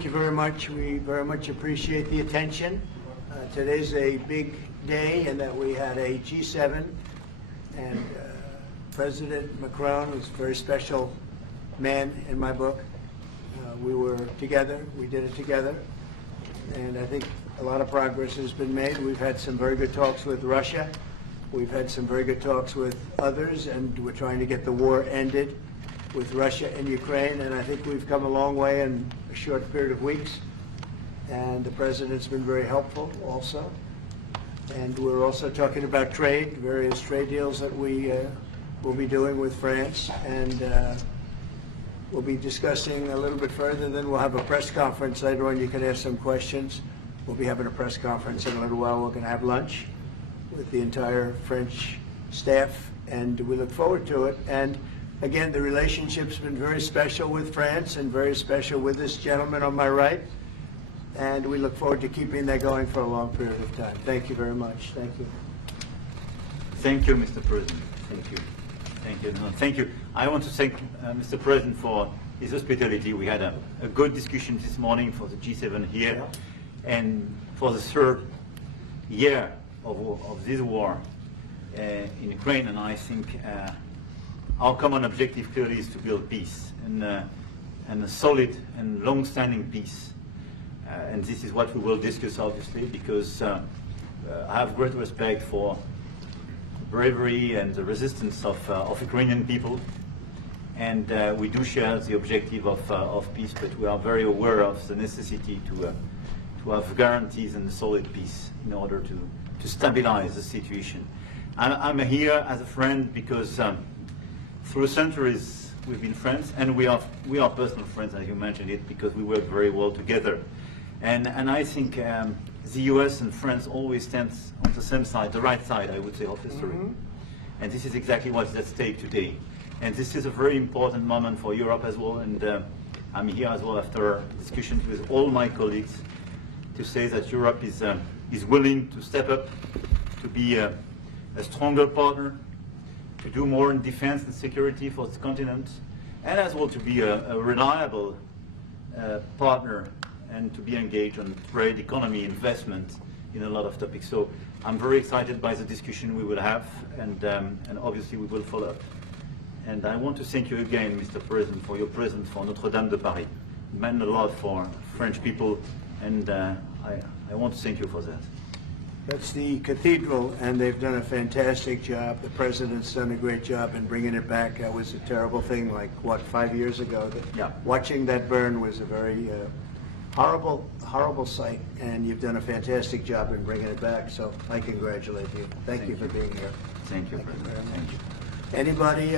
thank you very much. We very much appreciate the attention. Today's a big day in that we had a G7, and President Macron was a very special man in my book. We were together, we did it together, and I think a lot of progress has been made. We've had some very good talks with Russia. We've had some very good talks with others, and we're trying to get the war ended with Russia and Ukraine, and I think we've come a long way in a short period of weeks. And the President's been very helpful also. And we're also talking about trade, various trade deals that we will be doing with France, and we'll be discussing a little bit further. Then we'll have a press conference later on. You can ask some questions. We'll be having a press conference in a little while. We're going to have lunch with the entire French staff, and we look forward to it. And again, the relationship's been very special with France and very special with this gentleman on my right. And we look forward to keeping that going for a long period of time. Thank you very much. Thank you. Thank you, Mr. President. Thank you. Thank you. No, thank you. I want to thank Mr. President for his hospitality. We had a good discussion this morning for the G7 here. Yeah. And for the third year of this war in Ukraine, and I think our common objective clearly is to build peace, and a solid and long-standing peace. And this is what we will discuss, obviously, because I have great respect for bravery and the resistance of Ukrainian people. And we do share the objective of peace, but we are very aware of the necessity to have guarantees and solid peace in order to stabilize the situation. I'm here as a friend because through centuries we've been friends, and we are personal friends, as you mentioned it, because we work very well together. And I think the US and France always stand on the same side, the right side, I would say, of history. Mm-hmm. And this is exactly what's at stake today. And this is a very important moment for Europe as well. And I'm here as well after discussions with all my colleagues to say that Europe is willing to step up, to be a stronger partner, to do more in defense and security for this continent, and as well to be a reliable partner and to be engaged on trade, economy, investment in a lot of topics. So I'm very excited by the discussion we will have, and obviously we will follow up. And I want to thank you again, Mr. President, for your presence for Notre-Dame de Paris. It meant a lot for French people, and I want to thank you for that. That's the cathedral, and they've done a fantastic job. The President's done a great job in bringing it back. That was a terrible thing, like, what, 5 years ago? Yeah. Watching that burn was a very horrible, horrible sight, and you've done a fantastic job in bringing it back, so I congratulate you. Thank you for being here. Thank you, President. Thank you. Anybody?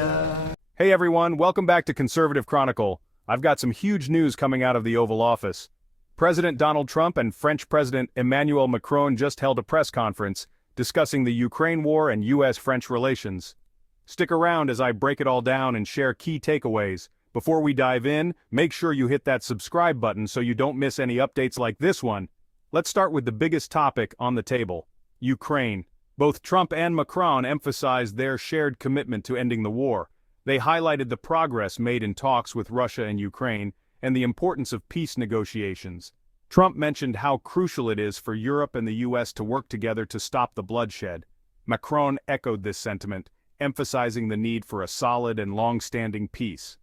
Hey everyone, welcome back to Conservative Chronicle. I've got some huge news coming out of the Oval Office. President Donald Trump and French President Emmanuel Macron just held a press conference discussing the Ukraine war and US-French relations. Stick around as I break it all down and share key takeaways. Before we dive in, make sure you hit that subscribe button so you don't miss any updates like this one. Let's start with the biggest topic on the table: Ukraine. Both Trump and Macron emphasized their shared commitment to ending the war. They highlighted the progress made in talks with Russia and Ukraine and the importance of peace negotiations. Trump mentioned how crucial it is for Europe and the US to work together to stop the bloodshed. Macron echoed this sentiment, emphasizing the need for a solid and long-standing peace.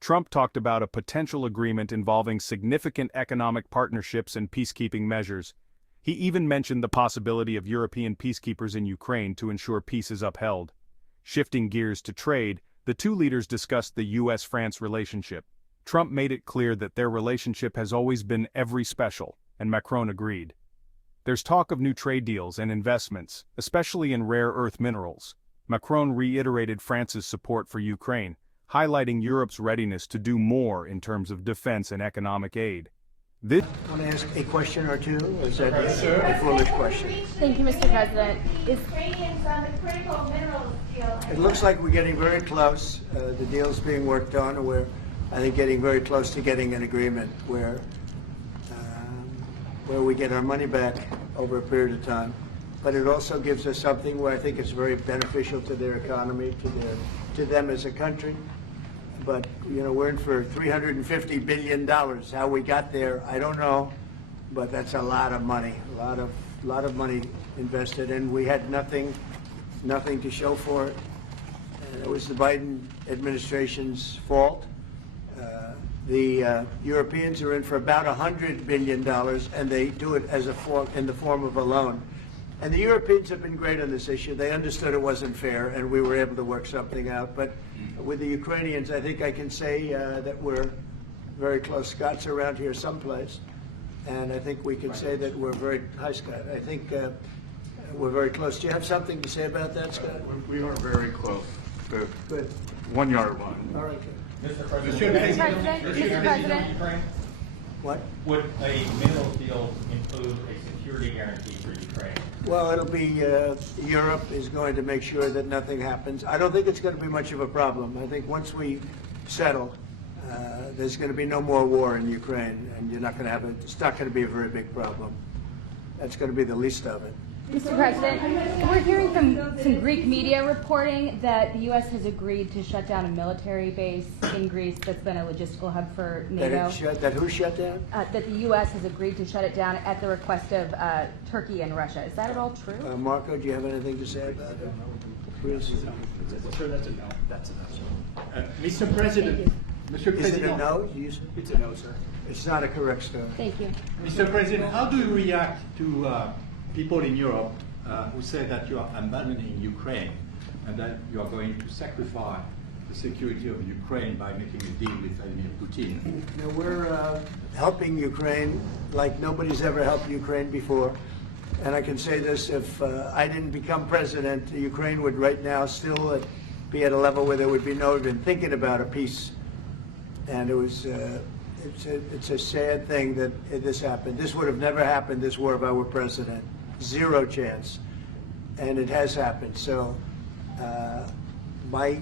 Trump talked about a potential agreement involving significant economic partnerships and peacekeeping measures. He even mentioned the possibility of European peacekeepers in Ukraine to ensure peace is upheld. Shifting gears to trade, the two leaders discussed the US-France relationship. Trump made it clear that their relationship has always been every special, and Macron agreed. There's talk of new trade deals and investments, especially in rare earth minerals. Macron reiterated France's support for Ukraine, highlighting Europe's readiness to do more in terms of defense and economic aid. I want to ask a question or two. Is that a foolish question? Thank you, Mr. President. Ukrainians on the critical minerals deal. It looks like we're getting very close. The deal's being worked on, and we're, I think, getting very close to getting an agreement where we get our money back over a period of time. But it also gives us something where I think it's very beneficial to their economy, to them as a country. but, you know, we're in for $350 billion. How we got there, I don't know, but that's a lot of money, a lot of money invested, and we had nothing to show for it. And it was the Biden administration's fault. The Europeans are in for about $100 billion, and they do it as in the form of a loan. And the Europeans have been great on this issue. They understood it wasn't fair, and we were able to work something out. But with the Ukrainians, I think I can say that we're very close. Scott's around here someplace, and I think we can say that we're very, hi Scott, I think we're very close. Do you have something to say about that, Scott? We are very close. Good. 1 yard line. All right, good. Mr. President. What? Would a mineral deal include a security guarantee for Ukraine? Well, it'll be, Europe is going to make sure that nothing happens. I don't think it's going to be much of a problem. I think once we settle, there's going to be no more war in Ukraine, and you're not going to have it's not going to be a very big problem. That's going to be the least of it. Mr. President, we're hearing from some Greek media reporting that the U.S. has agreed to shut down a military base in Greece that's been a logistical hub for NATO. That who shut down? That the U.S. has agreed to shut it down at the request of Turkey and Russia. Is that at all true? Marco, do you have anything to say about it? Sir, that's a no. That's a no. Mr. President. Mr. Is it a President. no? It's a no, sir. It's not a correct story. Thank you. Mr. President, how do you react to people in Europe who say that you are abandoning Ukraine and that you are going to sacrifice the security of Ukraine by making a deal with Vladimir Putin? You know, we're helping Ukraine like nobody's ever helped Ukraine before. And I can say this, if I didn't become president, Ukraine would right now still be at a level where there would be no even thinking about a peace. And it was, it's a sad thing that this happened. This would have never happened, this war, if I were president. Zero chance. And it has happened. So my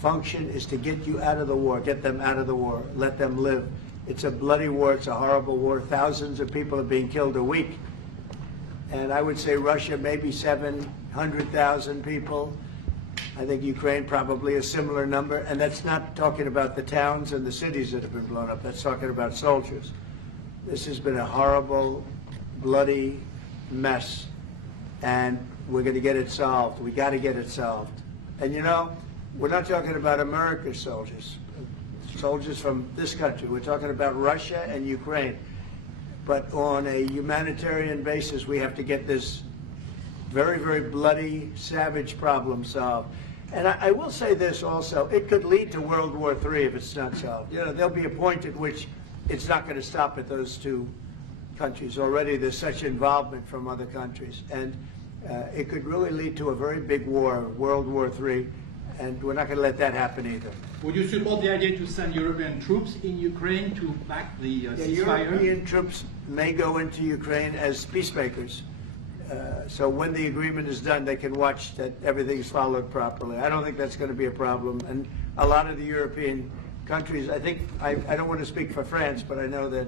function is to get you out of the war, get them out of the war, let them live. It's a bloody war, it's a horrible war. Thousands of people are being killed a week. And I would say Russia, maybe 700,000 people. I think Ukraine probably a similar number. And that's not talking about the towns and the cities that have been blown up. That's talking about soldiers. This has been a horrible, bloody mess. And we're going to get it solved. We got to get it solved. And you know, we're not talking about America's soldiers, soldiers from this country. We're talking about Russia and Ukraine. But on a humanitarian basis, we have to get this very, very bloody, savage problem solved. And I will say this also, it could lead to World War III if it's not solved. You know, there'll be a point at which it's not going to stop at those two countries. Already there's such involvement from other countries. And it could really lead to a very big war, World War III, and we're not going to let that happen either. Would you support the idea to send European troops in Ukraine to back the ceasefire? European troops may go into Ukraine as peacemakers. So when the agreement is done, they can watch that everything's followed properly. I don't think that's going to be a problem. And a lot of the European countries, I think, I don't want to speak for France, but I know that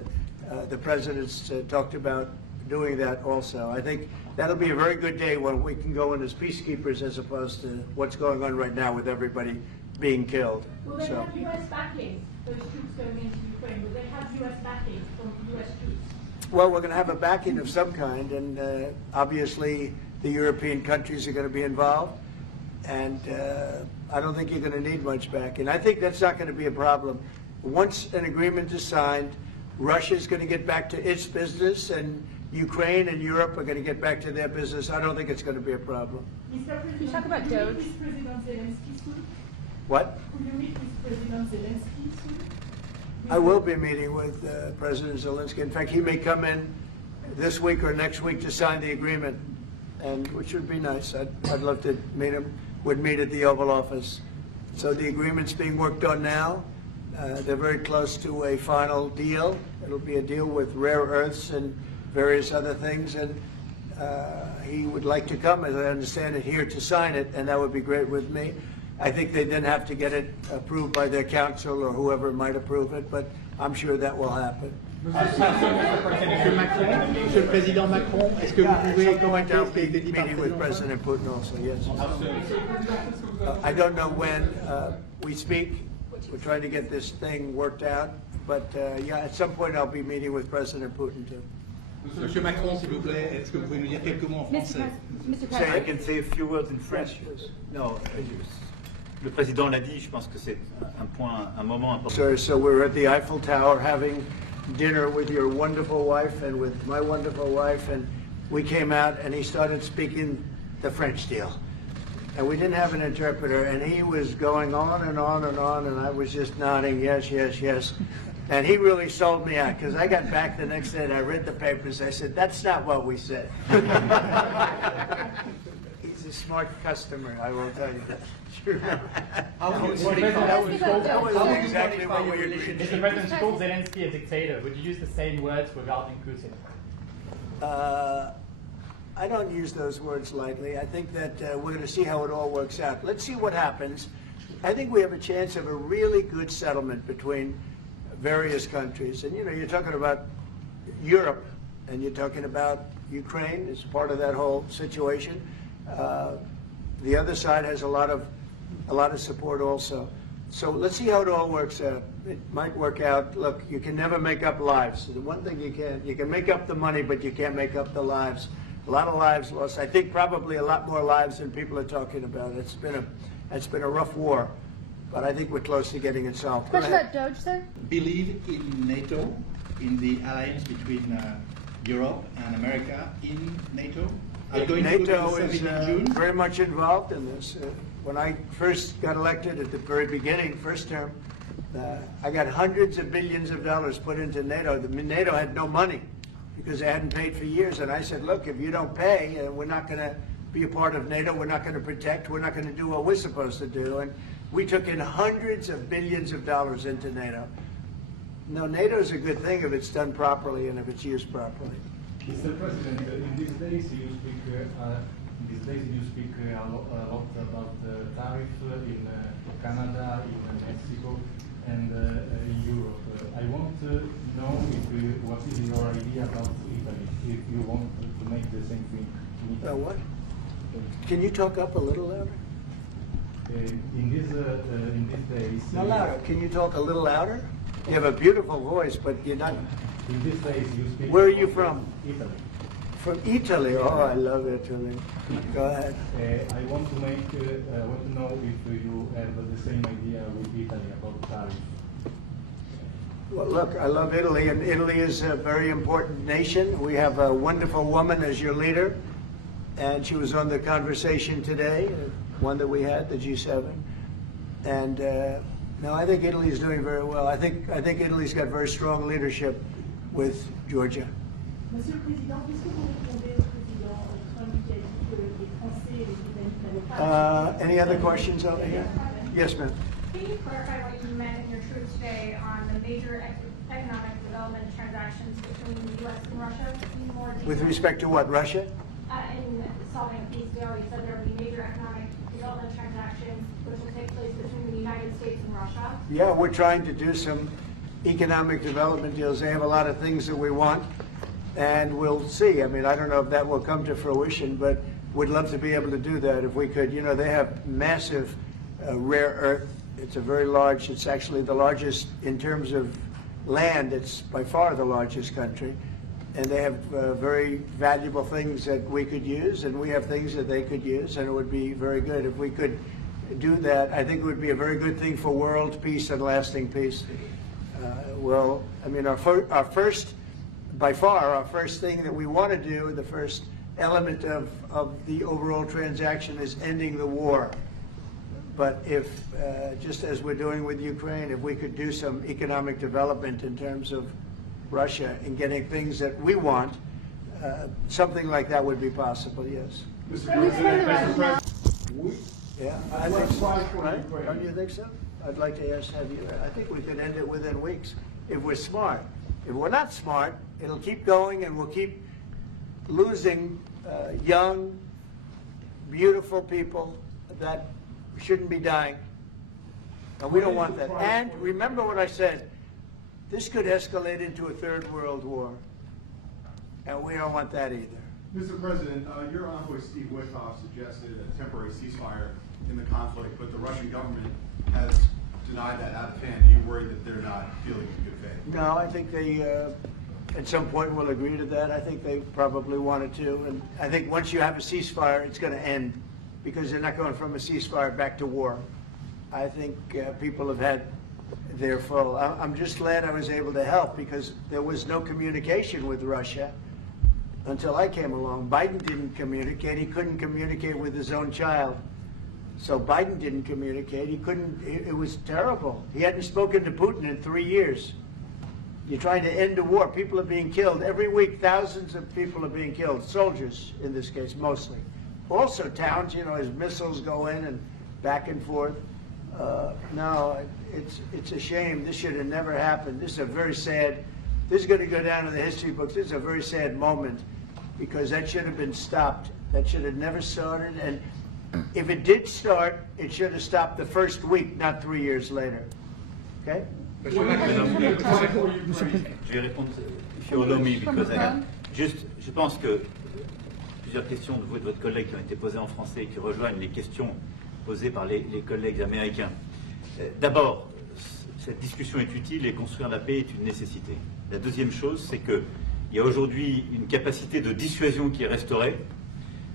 the president's talked about doing that also. I think that'll be a very good day when we can go in as peacekeepers as opposed to what's going on right now with everybody being killed. Will they have U.S. backing, those troops going into Ukraine? Will they have U.S. backing from U.S. troops? Well, we're going to have a backing of some kind, and obviously the European countries are going to be involved, and I don't think you're going to need much backing. I think that's not going to be a problem. Once an agreement is signed, Russia's going to get back to its business, and Ukraine and Europe are going to get back to their business. I don't think it's going to be a problem. Mr. President, Can you talk about will you Doge? meet with President Zelensky soon? What? Will you meet with President Zelensky soon? I will be meeting with President Zelensky. In fact, he may come in this week or next week to sign the agreement, and which would be nice. I'd love to meet him. Would meet at the Oval Office. So the agreement's being worked on now. They're very close to a final deal. It'll be a deal with rare earths and various other things, and he would like to come, as I understand it, here to sign it, and that would be great with me. I think they then have to get it approved by their council or whoever might approve it, but I'm sure that will happen. Monsieur Macron, Monsieur le Président Macron, est-ce que vous pouvez commenter I'll ce qui be a été dit par le meeting with Président? President Putin also, yes. I don't know when we speak we're trying to get this thing worked out. But yeah, at some point I'll be meeting with President Putin too. Monsieur Macron, s'il vous plaît, est-ce que vous pouvez nous dire quelques mots en français? Mr. I President. can say a few words in French. Yes. No, le président l'a dit, je pense que c'est un moment important. Sir, so we're at the Eiffel Tower having dinner with your wonderful wife and with my wonderful wife, and we came out and he started speaking the French deal. And we didn't have an interpreter, and he was going on and on and on, and I was just nodding, yes, yes, yes. And he really sold me out, because I got back the next day and I read the papers. I said, that's not what we said. He's a smart customer, I will tell you that. Sure. How would you That was exactly what we agreed. Mr. President, you called Zelensky a dictator. Would you use the same words regarding Putin? I don't use those words lightly. I think that we're going to see how it all works out. Let's see what happens. I think we have a chance of a really good settlement between various countries. And, you know, you're talking about Europe, and you're talking about Ukraine as part of that whole situation. The other side has a lot of support also. So let's see how it all works out. It might work out. Look, you can never make up lives. The one thing you can make up the money, but you can't make up the lives. A lot of lives lost. I think probably a lot more lives than people are talking about. It's been a rough war, but I think we're close to getting it solved. Question about Doge, sir? believe in NATO, in the alliance between Europe and America in NATO? Are you going to NATO the is summit in June? very much involved in this. When I first got elected at the very beginning, first term, I got hundreds of billions of dollars put into NATO. NATO had no money because they hadn't paid for years. And I said, look, if you don't pay, we're not going to be a part of NATO. We're not going to protect. We're not going to do what we're supposed to do. And we took in hundreds of billions of dollars into NATO. No, NATO is a good thing if it's done properly and if it's used properly. Mr. President, in these days you speak a lot about tariff in Canada, in Mexico, and in Europe. I want to know what is your idea about Italy, if you want to make the same thing in Italy. What? Can you talk up a little louder? In these days... No, louder. Can you talk a little louder? You have a beautiful voice, but you're not... In these days you speak... Where are you from? Italy. From Italy. Oh, I love Italy. Go ahead. I want to know if you have the same idea with Italy about tariffs. Well, look, I love Italy, and Italy is a very important nation. We have a wonderful woman as your leader, and she was on the conversation today, one that we had, the G7. And no, I think Italy is doing very well. I think Italy's got very strong leadership with Georgia. Monsieur le Président, qu'est-ce que vous répondez au président Trump qui a dit que les Français et les Britanniques n'avaient pas... Any other questions over here? Yes, ma'am. Can you clarify what you meant in your truth today on the major economic development transactions between the U.S. and Russia? In more detail? With respect to what, Russia? In solving a peace deal, you said there will be major economic development transactions which will take place between the United States and Russia. Yeah, we're trying to do some economic development deals. They have a lot of things that we want, and we'll see. I mean, I don't know if that will come to fruition, but we'd love to be able to do that if we could. You know, they have massive rare earth. It's a very large, it's actually the largest in terms of land. It's by far the largest country. And they have very valuable things that we could use, and we have things that they could use, and it would be very good if we could do that. I think it would be a very good thing for world peace and lasting peace. Well, I mean, our first, by far, our first thing that we want to do, the first element of the overall transaction is ending the war. But if, just as we're doing with Ukraine, if we could do some economic development in terms of Russia and getting things that we want, something like that would be possible, yes. Mr. President, Yeah, I think so, right? Don't you think so? I'd like to have you, I think we could end it within weeks if we're smart. If we're not smart, it'll keep going and we'll keep losing young, beautiful people that shouldn't be dying. And we don't want that. And remember what I said, this could escalate into a third world war. And we don't want that either. Mr. President, your envoy Steve Witkoff suggested a temporary ceasefire in the conflict, but the Russian government has deny that out of hand? Are you worried that they're not feeling in good faith? No, I think they, at some point, will agree to that. I think they probably wanted to. And I think once you have a ceasefire, it's going to end, because they're not going from a ceasefire back to war. I think people have had their full. I'm just glad I was able to help, because there was no communication with Russia until I came along. Biden didn't communicate. He couldn't communicate with his own child. So Biden didn't communicate. He couldn't. It was terrible. He hadn't spoken to Putin in 3 years. You're trying to end a war. People are being killed. Every week, thousands of people are being killed. Soldiers, in this case, mostly. Also towns, you know, as missiles go in and back and forth. No, it's a shame. This should have never happened. This is a very sad, this is going to go down in the history books. This is a very sad moment, because that should have been stopped. That should have never started. And if it did start, it should have stopped the first week, not 3 years later. Okay? Je vais répondre, if you allow me, because I have juste, je pense que plusieurs questions de vous et de votre collègue qui ont été posées en français et qui rejoignent les questions posées par les collègues américains. D'abord, cette discussion est utile et construire la paix est une nécessité. La deuxième chose, c'est qu'il y a aujourd'hui une capacité de dissuasion qui est restaurée,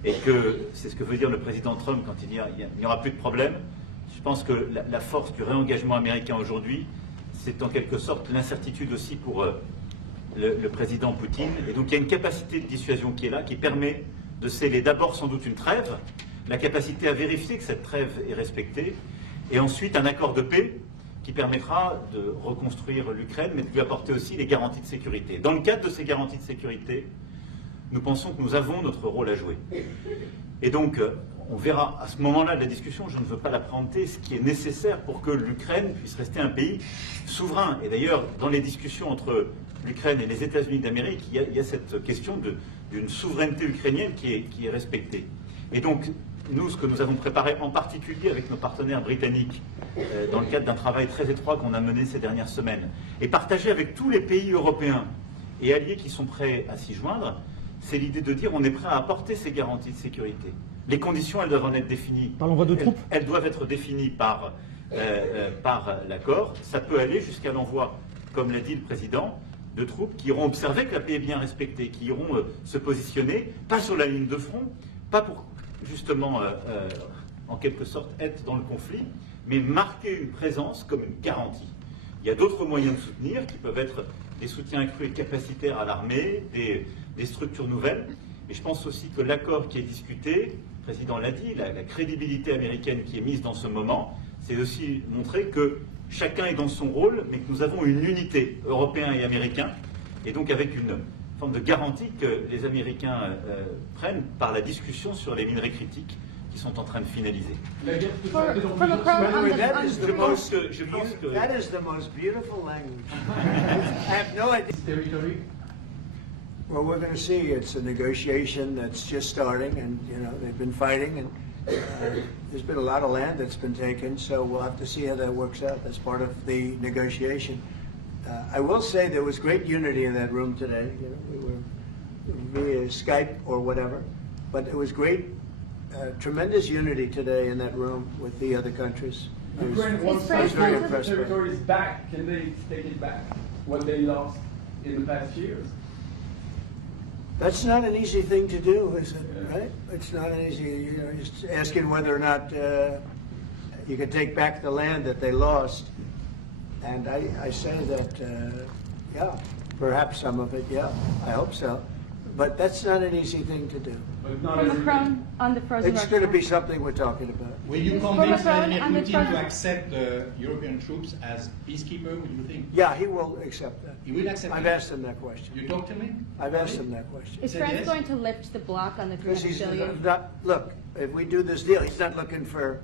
et que c'est ce que veut dire le président Trump quand il dit qu'il n'y aura plus de problème. Je pense que la force du réengagement américain aujourd'hui, c'est en quelque sorte l'incertitude aussi pour le président Poutine. Et donc il y a une capacité de dissuasion qui est là, qui permet de sceller d'abord sans doute une trêve, la capacité à vérifier que cette trêve est respectée, et ensuite un accord de paix qui permettra de reconstruire l'Ukraine, mais de lui apporter aussi les garanties de sécurité. Dans le cadre de ces garanties de sécurité, nous pensons que nous avons notre rôle à jouer. Et donc, on verra à ce moment-là de la discussion, je ne veux pas la présenter, ce qui est nécessaire pour que l'Ukraine puisse rester un pays souverain. Et d'ailleurs, dans les discussions entre l'Ukraine et les États-Unis d'Amérique, il y a cette question d'une souveraineté ukrainienne qui est respectée. Et donc, nous, ce que nous avons préparé en particulier avec nos partenaires britanniques, dans le cadre d'un travail très étroit qu'on a mené ces dernières semaines, et partagé avec tous les pays européens et alliés qui sont prêts à s'y joindre, c'est l'idée de dire on est prêt à apporter ces garanties de sécurité. Les conditions, elles doivent en être définies. Parlons de troupes. Elles doivent être définies par l'accord. Ça peut aller jusqu'à l'envoi, comme l'a dit le président, de troupes qui iront observer que la paix est bien respectée, qui iront se positionner, pas sur la ligne de front, pas pour justement, en quelque sorte, être dans le conflit, mais marquer une présence comme une garantie. Il y a d'autres moyens de soutenir qui peuvent être des soutiens accrus et capacitaires à l'armée, des structures nouvelles. Et je pense aussi que l'accord qui est discuté, le président l'a dit, la crédibilité américaine qui est mise dans ce moment, c'est aussi montrer que chacun est dans son rôle, mais que nous avons une unité, Européens et Américains, et donc avec une forme de garantie que les Américains prennent par la discussion sur les minerais critiques qui sont en train de finaliser. For Macron, That is the most, Je pense que that is the most beautiful language. I have no idea. Territory? Well, we're going to see. It's a negotiation that's just starting, and you know they've been fighting, and there's been a lot of land that's been taken. So we'll have to see how that works out. That's part of the negotiation. I will say there was great unity in that room today. You know, we were via Skype or whatever, but it was great, tremendous unity today in that room with the other countries. Ukraine wants I was very their impressed by it. territories back. Can they take it back? What they lost in the past years? That's not an easy thing to do, is it? Right? It's not an easy. You know, just asking whether or not you can take back the land that they lost. And I say that, yeah, perhaps some of it, yeah, I hope so. But that's not an easy thing to do. But not For as Macron on the frozen It's Russian going to be asset. something we're talking about. Will you For convince Macron, Vladimir on the Putin front- to accept the European troops as peacekeeper, would you think? Yeah, he will accept that. He will accept I've that? asked him that question. You talked to him? I've asked him that question. Is Said France yes? going to lift the block on the Because 300 he's billion? not, look, if we do this deal, he's not looking for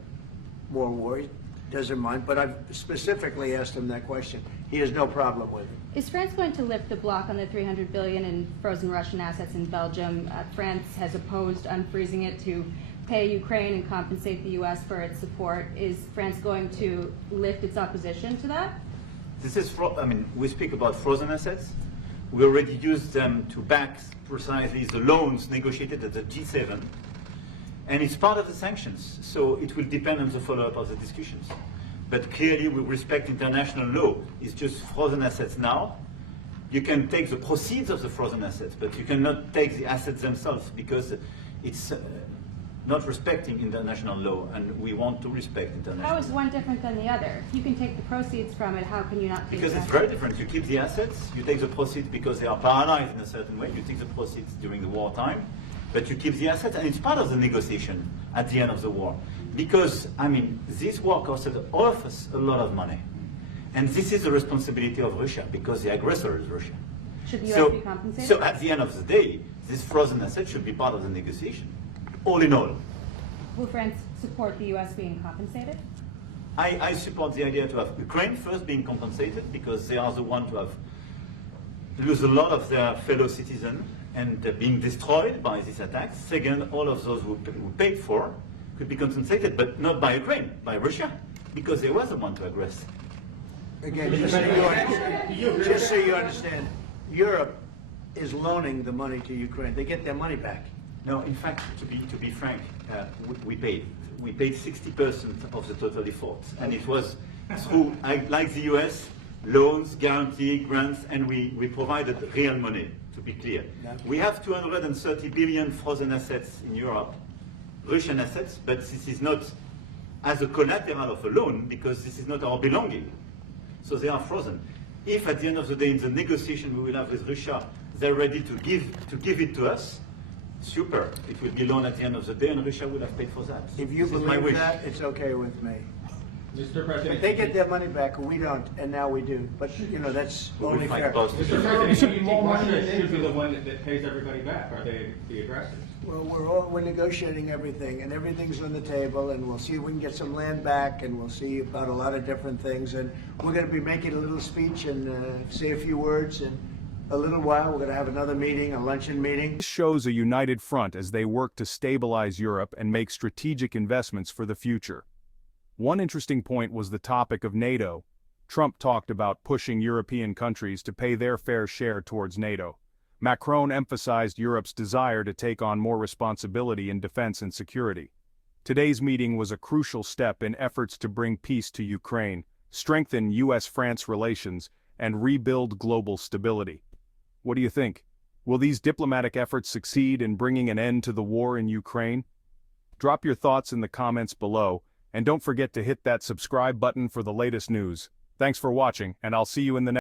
more war. He doesn't mind, but I've specifically asked him that question. He has no problem with it. Is France going to lift the block on the 300 billion in frozen Russian assets in Belgium? France has opposed unfreezing it to pay Ukraine and compensate the U.S. for its support. Is France going to lift its opposition to that? this is, I mean, we speak about frozen assets. We already used them to back precisely the loans negotiated at the G7. And it's part of the sanctions, so it will depend on the follow-up of the discussions. but clearly we respect international law. It's just frozen assets now. You can take the proceeds of the frozen assets, but you cannot take the assets themselves because it's not respecting international law, and we want to respect international How law. is one different than the other? You can take the proceeds from it, how can you not take Because the it's assets? very different. You keep the assets, you take the proceeds because they are paralyzed in a certain way. You take the proceeds during the wartime, but you keep the assets, and it's part of the negotiation at the end of the war. Because, I mean, this war costed all of us a lot of money. And this is the responsibility of Russia, because the aggressor is Russia. Should the US be compensated? So at the end of the day, this frozen asset should be part of the negotiation, all in all. Will France support the US being compensated? I support the idea to have Ukraine first being compensated, because they are the ones who have lose a lot of their fellow citizens and being destroyed by these attacks. Second, all of those who paid for could be compensated, but not by Ukraine, by Russia, because they were the one to aggress. Again, just so you understand, Europe is loaning the money to Ukraine. They get their money back. No, in fact, to be frank, we paid 60% of the total effort, and it was through, like the US, loans, guarantee, grants, and we provided real money. To be clear, we have 230 billion frozen assets in Europe, Russian assets, but this is not as a collateral of a loan because this is not our belonging. So they are frozen. If at the end of the day, in the negotiation we will have with Russia, they're ready to give it to us, super. It will be loan at the end of the day, and Russia will have paid for that. If you This is my believe wish. that, it's okay with me. Mr. President. If they get their money back, we don't, and now we do. But, you know, that's We will only fight fair. both. Mr. President, do you think Russia should be the one that pays everybody back? Are they the aggressors? Well, we're negotiating everything, and everything's on the table, and we'll see if we can get some land back, and we'll see about a lot of different things. And we're going to be making a little speech and say a few words. In a little while, we're going to have another meeting, a luncheon meeting. This shows a united front as they work to stabilize Europe and make strategic investments for the future. One interesting point was the topic of NATO. Trump talked about pushing European countries to pay their fair share towards NATO. Macron emphasized Europe's desire to take on more responsibility in defense and security. Today's meeting was a crucial step in efforts to bring peace to Ukraine, strengthen US-France relations, and rebuild global stability. What do you think? Will these diplomatic efforts succeed in bringing an end to the war in Ukraine? Drop your thoughts in the comments below, and don't forget to hit that subscribe button for the latest news. Thanks for watching, and I'll see you in the next